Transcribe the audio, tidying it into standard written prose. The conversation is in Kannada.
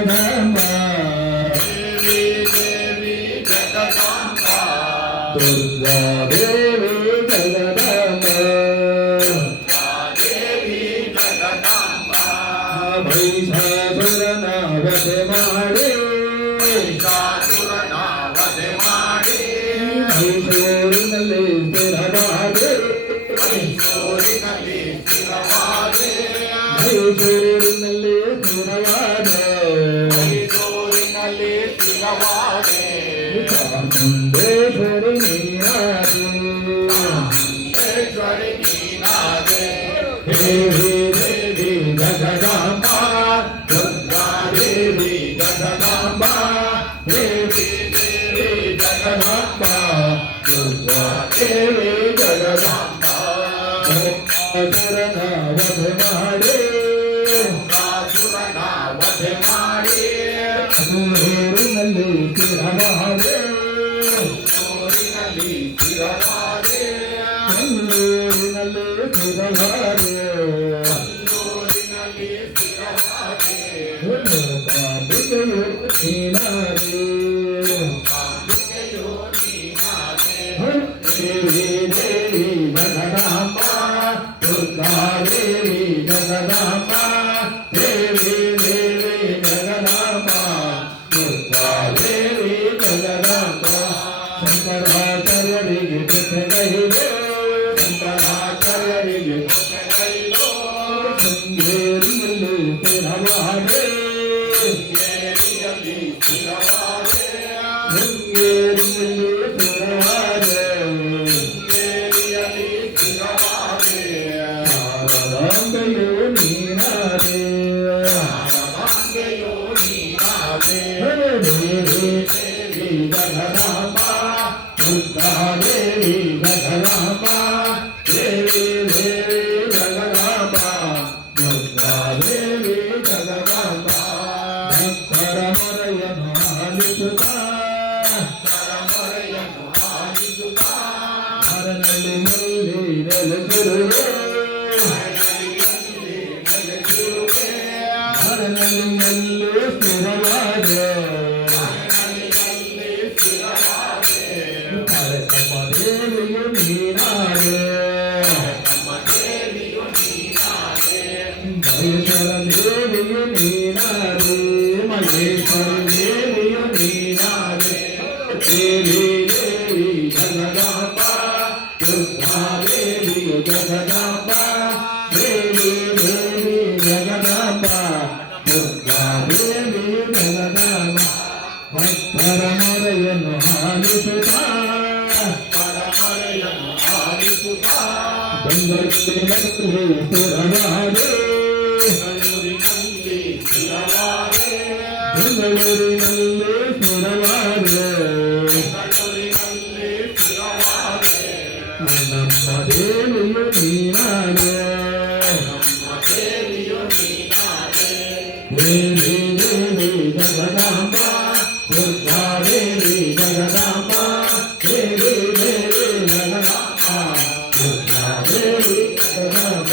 ಜಗದಾಂಬ ದೇವಿ ದೇವಿ ಜಗದಾಂಬ ದುರ್ಗಾ ದೇವಿ ಜಗದಾಂಬ ದೇವಿ ಜಗದಾಂಬ ಮಹಿಷಾಸುರನ ವಧೆ ಮಾಡಿ ಮಹಿಷಾಸುರನ ವಧೆ ಮಾಡಿ ಮೈಸೂರಿನಲ್ಲಿ ಸ್ಥಿರವಾದೆ ಮೈಸೂರಿನಲ್ಲಿ ಸ್ಥಿರವಾದೆ ಮೈಸೂರಿನಲ್ಲಿ ಸ್ಥಿರವಾದೆ ಮೈಸೂರಿನಲ್ಲಿ ಸ್ಥಿರವಾದೆ ಚಾಮುಂಡೇಶ್ವರಿ ನೀನಾದೆ ಚಾಮುಂಡೇಶ್ವರಿ ನೀನಾದೆ ದೇವಿ ದೇವಿ ಜಗದಾಂಬ ದುರ್ಗಾ ದೇವಿ ಜಗದಾಂಬ ದೇವಿ ದೇವಿ ಜಗದಾಂಬ ದುರ್ಗಾ ದೇವಿ ಜಗದಾಂಬ ಅಸುರನ ವಧೆ ಮಾಡಿ ಅಸುರನ ವಧೆ ಮಾಡಿ ಮೈಸೂರಿನಲ್ಲಿ ಸ್ಥಿರವಾದೆ ಮೈಸೂರಿನಲ್ಲಿ ಸ್ಥಿರವಾದೆ ಕಣ್ಣೂರಿನಲ್ಲಿ ಸ್ಥಿರವಾದೆ ಕಣ್ಣೂರಿನಲ್ಲಿ ಸ್ಥಿರವಾದೆ ಕಾಂಬಿಕೆಯು ನೀನಾದೆ ಕಾಂಬಿಕೆಯು ನೀನಾದೆ ದೇವಿ ದೇವಿ ಜಗದಾಂಬ ದುರ್ಗಾ ದೇವಿ ಜಗದಾಂಬ ದೇವಿ ದೇವಿ ಜಗದಾಂಬ ದುರ್ಗಾ ದೇವಿ ಜಗದಾಂಬ ಶಂಕರಾಚಾರ್ಯರಿಗೆ ಜೊತೆಗೈದು ಶಂಕರಾಚಾರ್ಯರಿಗೆ ಜೊತೆಗೈದು ಶೃಂಗೇರಿಯಲ್ಲಿ ಸ್ಥಿರವಾದೆ ಶೃಂಗೇರಿಯಲ್ಲಿ ಸ್ಥಿರವಾದೆ ಶೃಂಗೇರಿಯಲ್ಲಿ ಸ್ಥಿರವಾದೆ ಶೃಂಗೇರಿಯಲ್ಲಿ ಸ್ಥಿರವಾದೆ ಶಾರದಾಂಬೆಯು ನೀನಾದೆ ಶಾರದಾಂಬೆಯು ನೀನಾದೆ ದೇವಿ ದೇವಿ ಜಗದಾಂಬ ದುರ್ಗಾ ದೇವಿ ಜಗದಾಂಬ ದೇವಿ ದೇವಿ ಜಗದಾಂಬ ದುರ್ಗಾ ದೇವಿ ಜಗದಾಂಬ ಭಕ್ತರ ಮೊರೆಯನ್ನು ಆಲಿಸುತ್ತಾ ಪರಮರೆಯನ್ನು ಆಲಿಸುತ್ತಾ ಹರನಲ್ಲಿ ಮಲ್ಲಿ ನೆಲೆಸಿರುವೆ ಹರಳಿಯಲ್ಲಿ ನೆಲೆಸಿರುವೆ ಹರನಲ್ಲಿ ಮಲ್ಲಿ ಸ್ಥಿರವಾದೆ ಹರಳಿಯಲ್ಲಿ ಸ್ಥಿರವಾದೆ ನಮ್ಮ ದೇವಿಯು ನೀನಾದೆ ನಮ್ಮ ದೇವಿಯು ನೀನಾದೆ ಮಹೇಶ್ವರ ದೇವಿಯು ನೀನಾದೆ ಮಹೇಶ್ವರ ದೇವಿಯು ನೀನಾದೆ ದೇವಿ ದೇವಿ ಜಗದಾಂಬ ದುರ್ಗಾ ದೇವಿ ಜಗದಾಂಬ ದೇವಿ ದೇವಿ ಜಗದಾಂಬ ದುರ್ಗಾ ದೇವಿ ಜಗದಾಂಬ ಭಕ್ತರ ಮೊರೆಯನ್ನು ಆಲಿಸುತ್ತಾ ಪರಮರೆಯನ್ನು ಆಲಿಸುತ್ತಾ ಬೆಂಗಳೂರಿನಲ್ಲಿ ಸ್ಥಿರವಾದೆ ಬೆಂಗಳೂರಿನಲ್ಲಿ ಸ್ಥಿರವಾದೆ ಬೆಂಗಳೂರಿನಲ್ಲಿ ಸ್ಥಿರವಾದೆ ಬೆಂಗಳೂರಿನಲ್ಲಿ ಸ್ಥಿರವಾದೆ ನಮ್ಮ ದೇವಿಯು ನೀನಾದೆ ನಮ್ಮ ದೇವಿಯು ನೀನಾದೆ ದೇವಿ ದೇವಿ ಜಗದಾಂಬ ದುರ್ಗಾ ದೇವಿ ಜಗದಾಂಬ ದೇವಿ ದೇವಿ ಜಗದಾಂಬ ದುರ್ಗಾ ದೇವಿ ಜಗದಾಂಬ